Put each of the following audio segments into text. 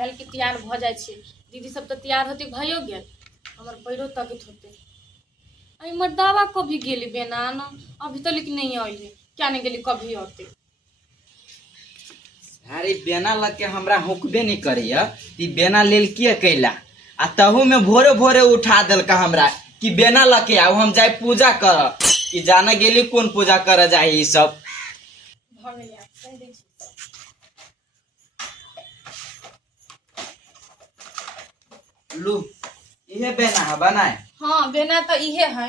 Oil के तैयार भ जाय छी। दीदी सब तो तैयार होती भयो गेल, हमर पैरो तकित होते। आई मर्दावा कभी गेली बेना न, अभी तक नहीं आइले, क्या नहीं गेली कभी आते। अरे बेना लग के हमरा हुकबे नहीं करिया, ती बेना लेल किए कैला आ तहू में भोरे भोरे उठा देलका हमरा कि बेना लग के आओ हम जाए पूजा कर कि जाने गेली कौन पूजा कर जाए ई सब लू इहे बेना है बनाए। हाँ बेना तो इहे है।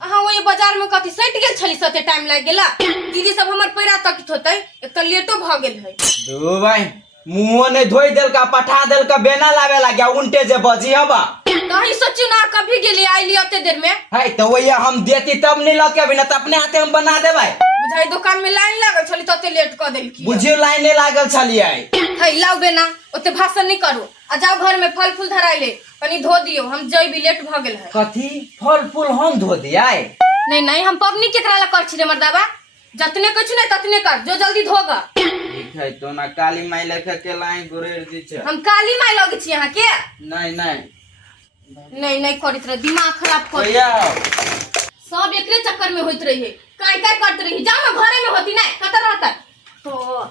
अहाँ वही बाजार में कथी सट गेल छली, सते टाइम लाग गेला। दीदी सब हमर पैरा तकित होते, एक तो लेटो भ गेल है। दो भाई मुंह ने धोई देल का पठा देल का बेना लावे लागे उनटे जे बजी हबा नहीं सोचू ना कभी गेली आइली ओते देर में है तो वही हम देती तब नहीं लके बिना त अपने हाथे हम बना देबै। बुझाई दुकान में लाइन लागल छली तते लेट क देल की बुझियो लाइन नहीं लागल छलिए। है लाओ बेना ओते भाषण नहीं करू, आ जाओ घर में फल फूल धराइले कनी धो दियो, हम जइबी लेट भ गेल है। कथी फल फूल हम धो दियाई? नहीं नहीं हम पबनी केकरा ला कर छी रे मर्दावा, जतने कुछ नहीं ततने कर, जो जल्दी धोगा। ठीक है तो ना काली माई लेखा के लाई गुरेर दी छ। हम काली माई लगे छी यहां के? नहीं नहीं नहीं नहीं करित रहे, दिमाग खराब कर भैया सब एकरे चक्कर में होइत रही है। काय काय करत रही, जाओ ना घरे में होती नहीं कत रहता तो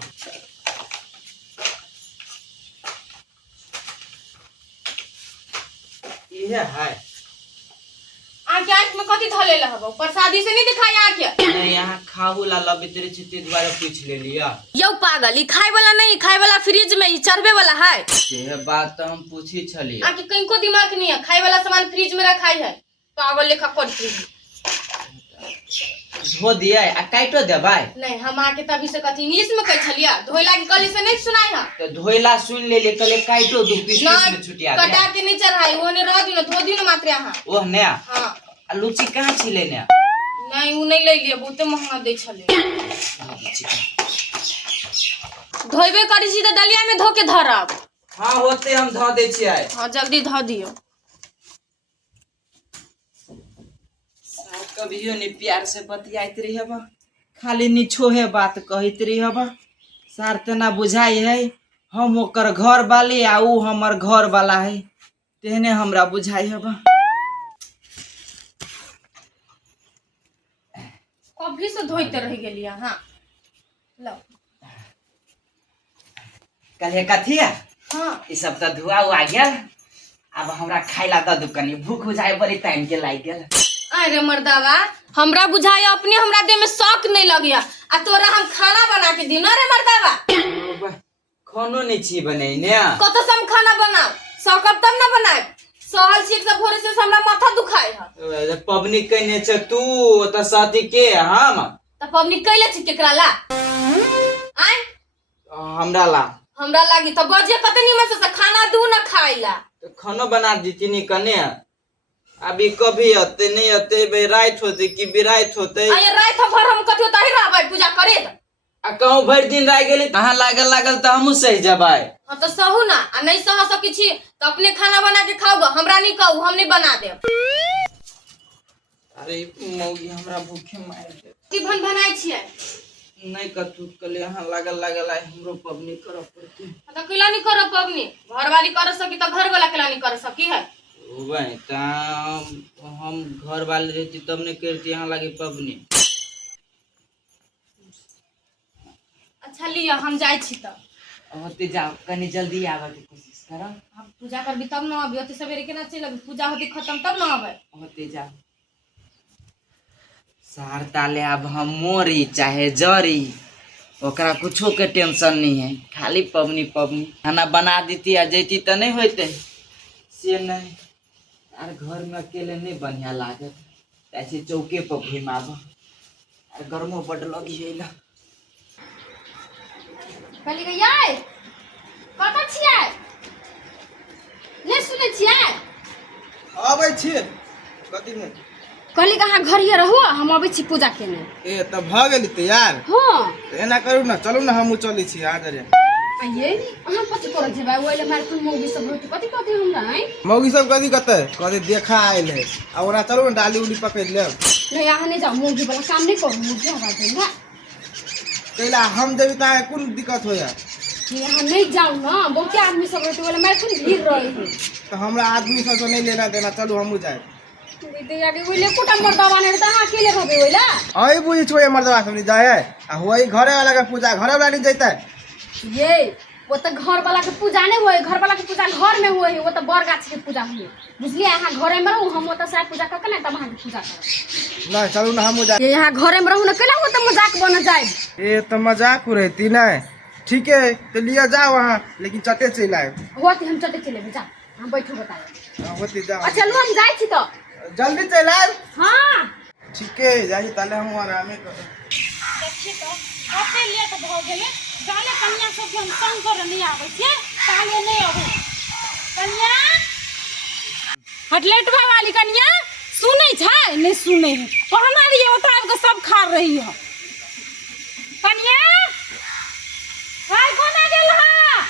ये है आके आंख में कथी धले रहबो, प्रसादी से नहीं दिखाई आके। नहीं यहाँ खाहू ला लबितरे छिते द्वारा पूछ ले लिया। यो पागल, ई खाए वाला नहीं, खाए वाला फ्रिज में, ई चढ़बे वाला है। ये बात तो हम पूछी छली। आके कहीं को दिमाग नहीं है, खाए वाला सामान फ्रिज में रखाई है, पागल लेखा करत रही। धो दिया आ काटो दे भाई। नहीं हम आके तभी से कथी इंग्लिश में कह छलिया, धोइला के कल से नहीं सुनाई है। तो धोइला सुन ले ले कले काटो दू पीस में छुटिया गया। कटा के नहीं चढ़ाई, ओने रह दिनो धो दिनो मात्र यहां। ओह ने हां आ लुची कहां छिले ने? नहीं उ नहीं ले लिए, बहुते महंगा दे छले। धोइबे करी छी त डलिया में धो के धरब। हां होते हम धो दे छी आय। हां जल्दी धो दियो। कभियो नहीं प्यार से बतियाइत रही हबा, खाली निछोहे बात कहित रही हबा। सार तना बुझाई है हम ओकर घर वाले आ ऊ हमर घर वाला है, तेहने हमरा बुझाई हबा। कभी से धोइते रह गेलिया। हां लो कहे कथिया हां ई सब त धुआ हुआ गेल, अब हमरा खाइला द दुकानी भूख बुझाए बड़ी टाइम के लाग गेल। अरे मर्दावा हमरा बुझाई अपने हमरा देह में शौक नहीं लगिया, आ तोरा हम खाना बना के दी ना रे मर्दावा। खानो नहीं छी बनैने कत से हम खाना बनाओ, शौकब तब ना बनाए। सहल छी सब भोरे से हमरा माथा दुखाई है। पबनी कइने छ तू त साथी के हम त पबनी कैले छी केकरा ला आय? हमरा ला हमरा लागी त बजे कतनी में से खाना दू ना खाइला। तो खानो बना दीती नहीं कने अभी कभी आते नहीं आते बे रात होते कि बिरात होते। अरे रात भर हम कथि होता ही रहबै पूजा करे त आ कहूं भर दिन रह गेली कहां लागल लागल त हमहु सही जबाय। हां त सहू ना, आ नहीं सह सकी छी त अपने खाना बना के खाओ, हमरा नहीं कहू, हम नहीं बना देब। अरे मौगी हमरा भूखे मार दे। की भन बनाई छियै? नहीं कतु कले यहां लागल लागल आइ हमरो पबनी करब पड़ती। त केला नहीं करब पबनी, घर वाली कर सकी त घर वाला केला नहीं कर सकी है। भाई ता हम घर वाले रहती तब नहीं करती यहाँ लगे पबनी। अच्छा लिया हम जाय छी त होते जाओ कनी जल्दी आवे की कोशिश करो। हम पूजा करबी तब न आबी, ओते सवेरे केना चलबी, पूजा होती खत्म तब न आबे। होते जाओ सार ताले अब हम मोरी चाहे जरी ओकरा कुछो के टेंशन नहीं है, खाली पबनी पबनी खाना बना देती आ जैती तो नहीं होते से नहीं। यार घर में अकेले नहीं बढ़िया लागत, ऐसे चौके पर घुमाब और गर्मो बड लगी है। कहली गई कत छियै? ले सुनै छियै? आबै छी कथि में? कहली कहाँ घर ये रहू, हम आबै छी पूजा केने। ए त भ गेली तैयार? हां त एना करू ना, चलू ना हमहु चलै छी आ जरे। आइए अहाँ कथि करे जेबै? ओइले मार कुन मौगी सब होत कथि कथि हमरा है? मौगी सब कथि कते कथि देखा आइल है, आ ओना चलू ना डाली उली पकड़ लेब। नहीं अहाँ नहीं जाओ, मौगी वाला काम नहीं करू, मुझे आवाज देगा। कैला हम जेबी त कोन दिक्कत होया? यहाँ नहीं जाऊँ ना, बहुत आदमी सब रहते बोले मैं तुम भीड़ रही हूँ। तो हमरा आदमी सब नहीं लेना देना, चलू हमू जाए। दीदी आगे बोले कुटा मर्दावा ने रहता अकेले भगे बोला। आई बुझी छोए मर्दवा सब नहीं जाए, आ हुई घरे वाला के पूजा घरे वाला नहीं जैते। ये वो तो घर वाला के पूजा नहीं हुए, घर वाला के पूजा घर में हुए, वो तो बर गाछ के पूजा हुए, बुझलिए। यहाँ घरे में रहूँ हम, वो तो साथ पूजा करके ना तब वहाँ की पूजा कर। नहीं चलू ना हमू जाए। यहाँ घरे में रहूँ ना कैला, वो तो मजाक बन जाए। ये तो मजाक हो रहती ना। ठीक है तो लिया जाओ वहाँ, लेकिन चटे चल आए। होती हम चटे चले जा, हम बैठो बताए। होती जाओ। अच्छा चलो हम जाए तो जल्दी चल आए। हाँ ठीक है जाइए, ताले हम आरामे कर। देखी तो कते लेट भ गेले, जाने कन्या सब हम संग कर नहीं आबै छे, ताले नहीं आबै कन्या। हटलेटवा वाली कन्या सुनै छै नहीं सुनै है, कहना रही होता है सब खा रही है कन्या। हाय कोना गेल हा?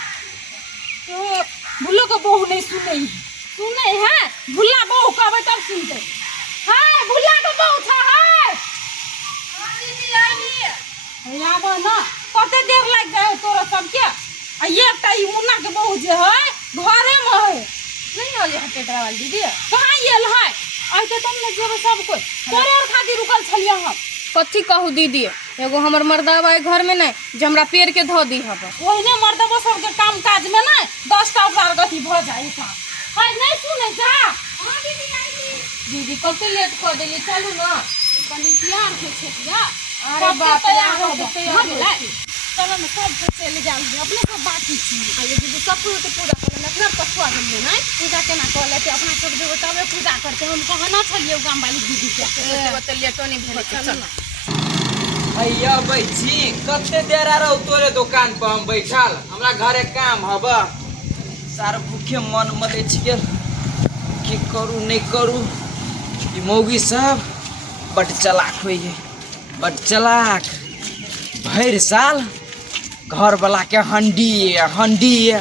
तो बुल्लो को बहू नहीं सुनै है, बुल्ला बहू कहबै तब सुनते। हाय बुल्ला को बहू छ हाय याद ना कते देर लग जाए तोरा सबके। आ एकटा ई मुन्ना के बहू जे है घरे में है, नहीं होले हटेटरा वाली दीदी कहाँ गेल है? आइते तुम ने जेबे सब कोई तोरे और खातिर रुकल छलिया हम। कथी कहू दीदी, एगो हमर मर्दावा घर में नहीं जे हमरा पेड़ के धो दी हब, ओहिने मर्दावा सब के काम काज में नहीं 10 टा उकार गति भ जाई का। हाय नहीं सुनै जा। हां दीदी आई दीदी कते लेट कर देली, चलू ना कनी तैयार हो छै जा। अरे बाप रे हो गेलै, चलो ना सब चले जाऊ, अपने सब बाकी छी। ये दीदी सब कुछ तो पूजा कर लेना, अपना पछुआ हम में नहीं पूजा केना कर लेते, अपना सब देव तबे पूजा करते। हम कहना छलिए गाम वाली दीदी के तो लेटो नहीं भेल। चलो ना भैया बैठी कते देर आ रहो तोरे दुकान पर हम बैठल, हमरा घरे काम हब। सारा भूखे मन मदे छिके, की करू नहीं करू। ई मौगी सब बट चलाक होई है, बट चलाक। भर साल घर वाला के हंडी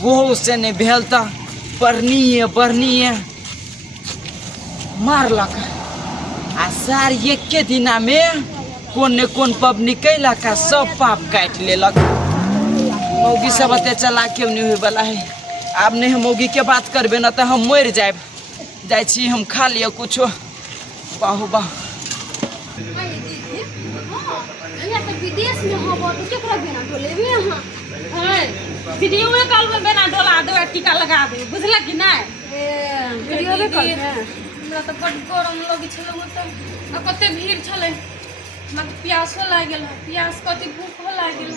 वो से नहीं भेल तो बढ़नी है मारलक। आ सार एके दिना में कौन ने कौन पबनी कैलक, सब पाप काट लेलक। मौगी सब अते चला क्यों नहीं हुई वाला है। अब नहीं हम मौगी के बात करबे ना तो हम मर जाए। जाए छी हम खा लिया कुछो। बाहु बाह विदेश में हो तो केकरा बिना डोले भी यहाँ है वीडियो में कॉल में बिना डोला दे, टीका लगा दे, बुझला कि नहीं? वीडियो में कर हमरा तो बड गरम लगे छले, वो तो आ कते भीड़ छले, हमरा प्यासो लागल है, प्यास कते भूखो लागल।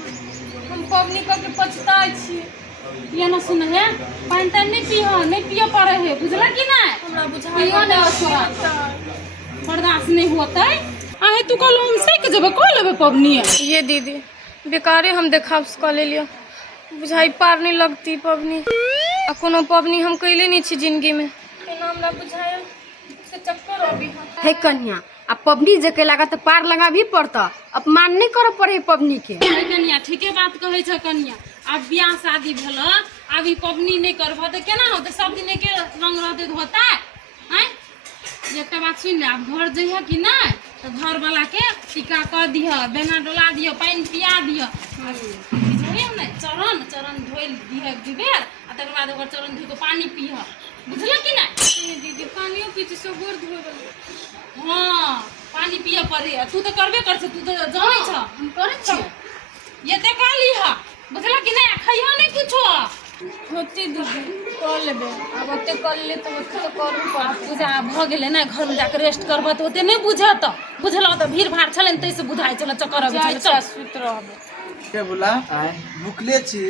हम पबनी क के पछताई छी। ये ना सुन है, पानी त नहीं पियो पड़े है, बुझला कि नहीं? हमरा बुझाई नहीं बर्दाश्त नहीं होता है। आहे तू कल हम से के जबे को लेबे पबनी है। ये दीदी बेकारे हम देखाव क ले लियो, बुझाई पार नहीं लगती पबनी। आ कोनो पबनी हम कैले नहीं छी जिंदगी में, केना हमरा बुझाय से चक्कर आबी हे कन्या। अब पबनी जे के लगा तो पार लगा भी पड़ता, अपमान नहीं कर पड़े पबनी के। है कन्या ठीके बात कहै छ कन्या। अब बियाह शादी भेल, अब ई पबनी नहीं करब त केना होते? सब दिन के रंग रहते होता है हैं? एकटा बात सुन ले, अब घर जइह कि नहीं तो घर वाला के टीका कर दिह, बेना डोला दिह, पानी पिया दिह, चरण धोल दिह दुबेर, आ तकर बाद ओकर चरण धो के पानी पीह, बुझल कि नहीं? दीदी पानियो पीछे से गोर धोबे। हाँ पानी पिए पड़े, तू तो करबे कर, तू तो जानै छ हम करे छ। ये ते कर लीह, बुझल कि नहीं? खइहो नहीं कुछो होती दीदी कर लेबे। अब ओते कर ले तो ओते तो करू पर पूजा भ गेले ना, घर में जाके रेस्ट करब तो ओते नहीं बुझत, बुझल त भीड़ भाड़ छले न, तैसे बुझाई चल चक्कर आबे चल चल सुत रहबे। के बोला भूखले छी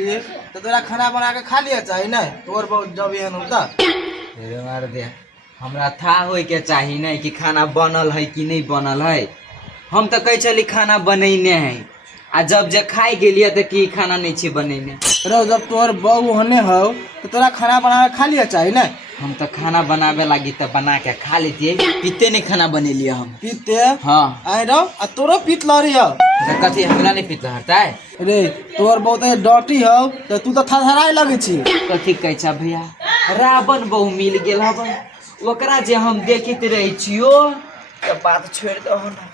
तो तोरा खाना बना के खा लिया चाहिए ना, तोर बहुत जब एहन होता। अरे मार दे, हमरा था होय के चाही नहीं कि खाना बनल है कि नहीं बनल है। हम तो कह चली खाना बनैने है, आ जब जे खाई गेलिए तो कि खाना नहीं छे बनैने। रो जब तोर बहू होने हो तो तोरा खाना बना के खा लिया चाहिए ना। हम तो खाना बनावे लगी तो बना के खा लेती, पीते नहीं खाना बनेलिए हम। पीते हाँ आए रहो आ तोरो पीत लड़ी हो तो कथी हमरा नहीं पीत हरता है? रे तोर बहुत डॉटी हो तो तू तो थरथराए लगे छी। कथी कह छ भैया, रावण बहु मिल गेल हबन, ओकरा जे हम देखित रहे छियो तो बात छोड़ दो ना।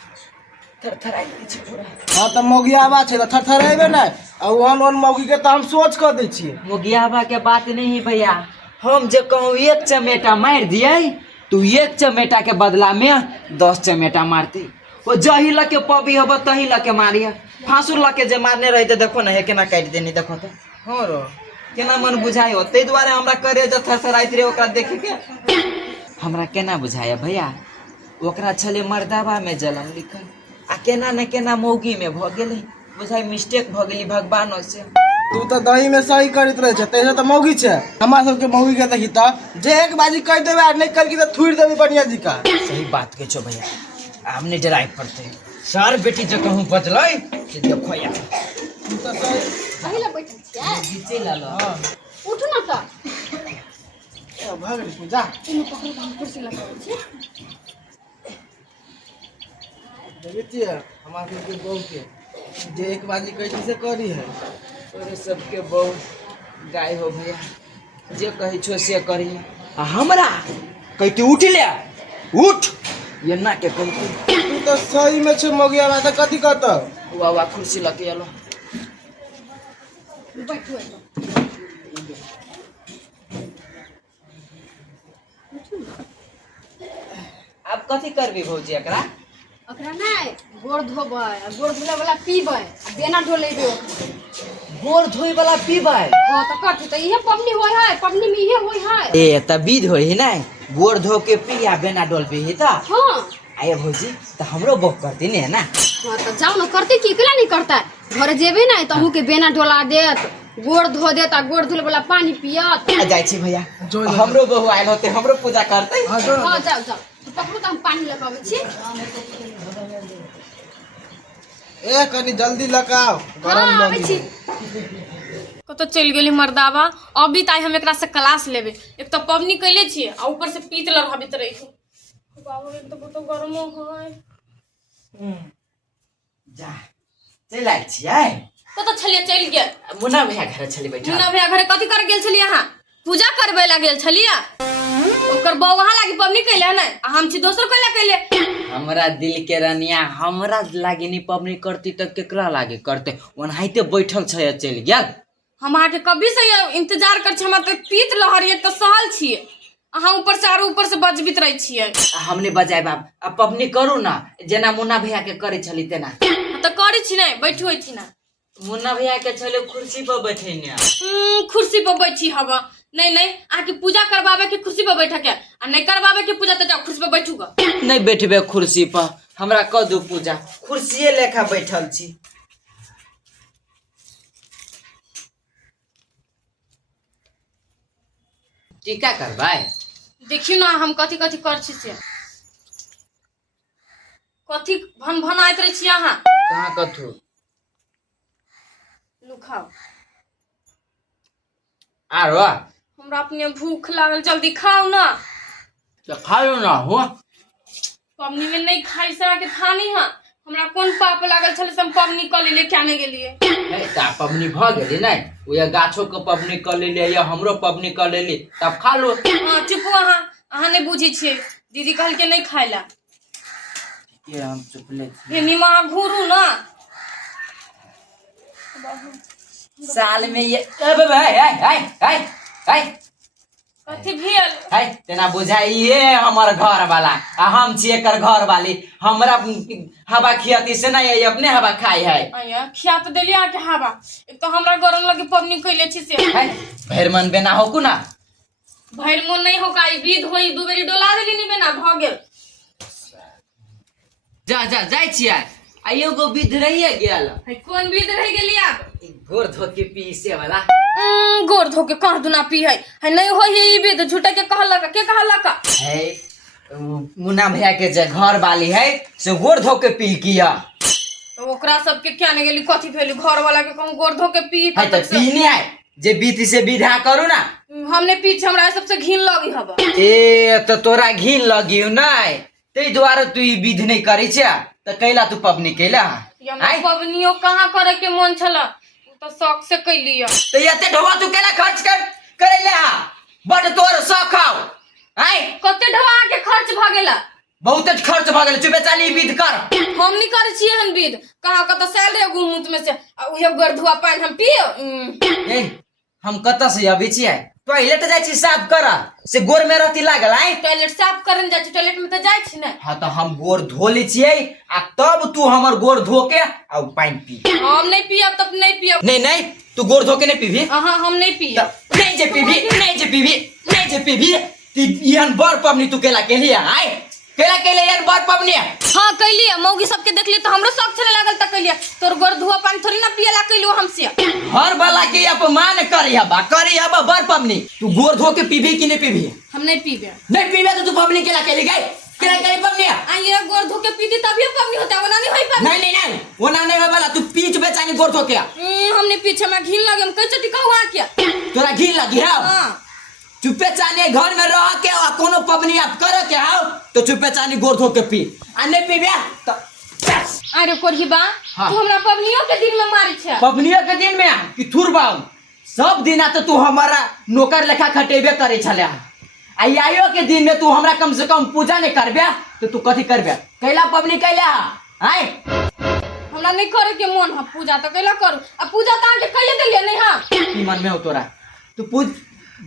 थरथराइ दै छै पूरा। हाँ तो मौगियाबा छै तो थरथरेबे ना। और ओहन मौगी के तो हम सोच कर दै छियै। मोगियाबा के बात नहीं भैया, हम जे कहूँ एक चमेटा मार दिए तू एक चमेटा के बदला में 10 चमेटा मारती। वो जही लके पबी हब तही लके मारिया। फांसुर लके जे मारने रही तो देखो ना हे केना काट देनी, देखो तो हाँ रो केना मन बुझाई हो। तै दुआरे हमरा करे जे थरथराइत रे ओकरा देखे के हमरा केना बुझाया भैया। ओकरा छले मर्दावा में जन्म लिखल आ केना न केना मौगी में भ गेलै। बुझाई मिस्टेक भ गेली भगवान से। तू तो दही में सही करत रहे छै, तेरे तो मौगी छै। हमरा सबके मौगी के देखी त जे एक बाजी कह देबे आ नहीं कर की तो थूड़ देबे बढ़िया जी का। सही बात के छो भैया, हमने डराइ पड़ते सर बेटी जो कहूँ बजलै से देखो यार। तू तो सही अहिला बैठल छियै। बीचे ला लो। हाँ उठू ना त। भाग रे तू जा। इनो पकड़ के हम कुर्सी लगा छी। देखिए हमार सबके बहू के जे एक बाजी कह से करी है। तोरे सबके बहु गाय हो भैया, जे कही छो से करी। आ हमरा कहती उठ ले उठ, ये ना के कहती तू तो सही में छै मौगियाबा तो कथी कहता। वाह कुर्सी लगे आलो। बैठू है। अब कथी करबी भौजी एकरा? ओकरा नै गोड़ धोबै, गोड़ धोले वाला पीबै, बेना डोलेबै ओकरा। गोड़ धोई वाला पीबै? हां त कथी त इहे पबनी होय है, पबनी में इहे होय है। ए त विध होई है ना, गोड़ धो के पिया बेना डोलबे है त। हां आये भौजी त हमरो बक करती ने ना। हां त जाओ न करते की केला नहीं करता। घर जेबे ना त के बेना डोला देत, गोड़ धो देत, गोड़ धोले वाला पानी पियत। आ जाय छी भैया, जो हमरो बहू आयल होते, हमरो पूजा करते। हाँ जो हां जाओ जाओ पकड़ू त हम पानी लेके आबै छी। ए कनी जल्दी लगाओ गरम हां आबै लगी। छी। कतो चल गेली मर्दावा। अभी ताई हम एकरा से क्लास लेबे। एक तो पबनी कैले छी आ ऊपर से पीत लड़ाबित रही छी। बाबू एक तो गरमो है। जा चल आइ छियै। कतो छलिए चल गेल। मुन्ना भैया घर छली बैठा। मुन्ना भैया घरे कथी कर गेल छलिए अहाँ? पूजा करबे ला गेल छलिए। ओकर बौ वहां लागी पबनी कैले है ना, आ हम छी दोसर कैला कैले। हमरा दिल के रनिया हमरा लागी नी पबनी करती त केकरा लागे करते। ओनाहिते बैठल छै चल गेल। हम अहाँ के कभी से इंतजार कर छी, हमरा त पीत लहरिए त सहल छिए। अहाँ ऊपर से आरो ऊपर से बजबित रही छिए। हमने बजाय बाप अब पबनी करू ना, जेना मुन्ना भैया के करे छली तेना। त करी छी नै, बैठू छी ना। मुन्ना भैया के छले कुर्सी पर बैठे ने। कुर्सी पर बैठी हवा। नहीं नहीं, आहाँ की पूजा करवावे के कुर्सी पर बैठा के, आ नहीं करवावे के पूजा त जाओ कुर्सी पर बैठूगा। नहीं बैठबे कुर्सी पर, हमरा क दू पूजा। कुर्सीए लेखा बैठल छी। टीका करबै? देखियो ना हम कथी कथी कर छी से। कथी भन भन आइत रही छी अहाँ। कहाँ कथू? लुखाओ। आरो हमरा अपने भूख लागल, जल्दी खाओ ना। तो खा लो ना हो। पबनी में नहीं खाई सरा के थानी है। हमरा कौन पाप लागल छले से हम पबनी क लेले क्या नहीं गेलिए। ता पबनी भ गेली नै, ओया गाछो के पबनी क लेली या हमरो पबनी क लेली, तब खा लो। हां चुप अहाँ नहीं बुझी छिए। दीदी कहल के नहीं खाइला। के हम चुपले छी। हे निमा घुरू ना। साल में ये ए भाई हाय कथी भेल? हाय तेना बुझाइए हमर घर वाला आ हम छी एकर घर वाली। हमरा हवा खियाती से नहीं, ये अपने हवा खाई है। आया खिया तो देली आके हवा। एक तो हमरा गरम लगे पबनी कैले छी से। हाय भैर मन बेना होकु ना। भैर मन नहीं होका, ई विध होई दू बेरी डोला देली नी बेना भ गेल। जा जाय छियै। आइयो गो विध रहिए गेल। है कौन विध रह गेली अब? गोर धो के पीसे वाला। गोर धो के कह दुना पी है नहीं हो ई विध झूठे के कहलक के कहलक है। मुन्ना भैया के जे घर वाली है से गोर धो के पी किया। तो ओकरा सबके क्या नहीं गेली, कथी भेली घर वाला के कहूं गोर धो के पी है त पीने है जे बीत से विधा करू ना। हमने पीछे हमरा सबसे घिन लगी हवा। ए तो तोरा घिन लगियो नै, तै द्वारा तू ई विध नहीं करै छ त कैला तू पबनी कैला। हमरा पबनियो कहाँ करे के मन छला, तो शौक से कैलिया। तो एते ढोवा तू केला खर्च करे ले बड तोर शौक हौ। आय कते ढवा के खर्च भ गेला। बहुत खर्च भ गेल चुपे चाली विध कर। हम नहीं करे छिए हन विध कहाँ कत सैल रे गुमुत में से आ उहे गरधुआ पानी हम पिए ए हम कत से अभी छियै टॉयलेट जाय छी साफ कर से गोर में रहती लागल आइ। टॉयलेट साफ करन जाय छी टॉयलेट में त जाय छी ने। हाँ तो हम गोर धो ले छियै आ तब तू हमर गोर धो के आ पानी पी। हम नहीं पियब तब नहीं पियब। नहीं नहीं तू गोर धो के नहीं पीबी। हां हम नहीं पियब। नहीं जे पीबी नहीं जे पीबी नहीं जे पीबी ती यहन बड़ पबनी तू केला के लिए आइ केला के लिए यहन बड़ पबनी। हां कैलिए मौगी सबके देखली तो हमरो शौक छले लागल त कैलिए तोर गोर धुआ पानी थोड़ी ना पियला कैलियो हमसे। हर वाला के अपमान करी हबा बड़ पबनी तू गोर धो के पीबी कि नहीं पीबी। हम नहीं पीबे। नहीं पीबे तो तू पबनी केला के लिए गई केला के पबनी। आ ये गोर धो के पीती तभी पबनी होता वना नहीं होई पबनी। नहीं नहीं नहीं वना नहीं होय वाला तू पीछ बेचानी गोर धो के। हम नहीं पीछे में घिन लगे हम कई चटी कहवा के तोरा घिन लगी है। हां चुपे चानी घर में रह के आ कोनो पबनी आप कर के आओ तो चुपे चानी गोर धो के पी आ नहीं पीबे तो अरे कोरही बा हाँ। तू हमरा पबनियों के दिन में मारी छ। पबनियों के दिन में कि थुरबाऊ सब दिन तो तू हमारा नौकर लेखा खटेबे करे छले आइयो के दिन में तू हमरा कम से कम पूजा नहीं करबे तो तू कथी करबे कैला पबनी कैला आय। हमरा नहीं करे के मन है पूजा तो कैला करू आ पूजा त आके कइले देलिए नहीं हां की मन में हो तोरा तू पूज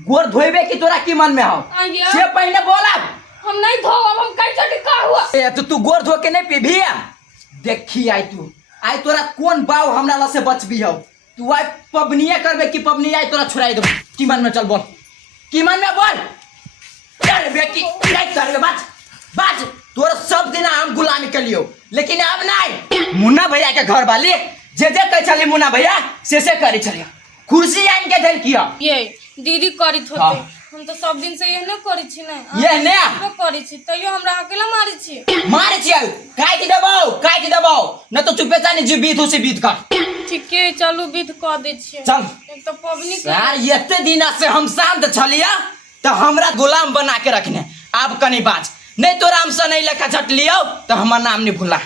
गोर धोइबे कि तोरा की मन में हो आइए से पहले बोला। हम नहीं धोब हम कई चटी का हुआ ए तो तू गोर धो के नहीं पीबी देखी आई तोरा कौन बाव हमरा ला से बचबी हो तू आई पबनिया करबे कि पबनी आई तोरा छुड़ाई दो की मन में चल बोल की मन में बोल अरे बेटी नहीं करबे बाज तोरा सब दिन हम गुलामी कर लियो लेकिन अब नहीं मुन्ना भैया के घर वाली जे कह चली मुन्ना भैया से करे चलियो कुर्सी आन के धर किया ये दीदी करित होते हाँ। हम तो सब दिन से यह न करी छी ने ये ने तो करी छी तइयो हमरा अकेला मारी छी मारे छियै काट दबाओ न तो चुपे चानी जी बीत उसी बीत का ठीक है चलू विध क दे छी चल एक तो पबनी यार एते दिन से हम शांत छलिया तो हमरा गुलाम बना के रखने अब कनी बाज नहीं तो राम से नहीं लेखा झट लियो तो हमार नाम नहीं भूला।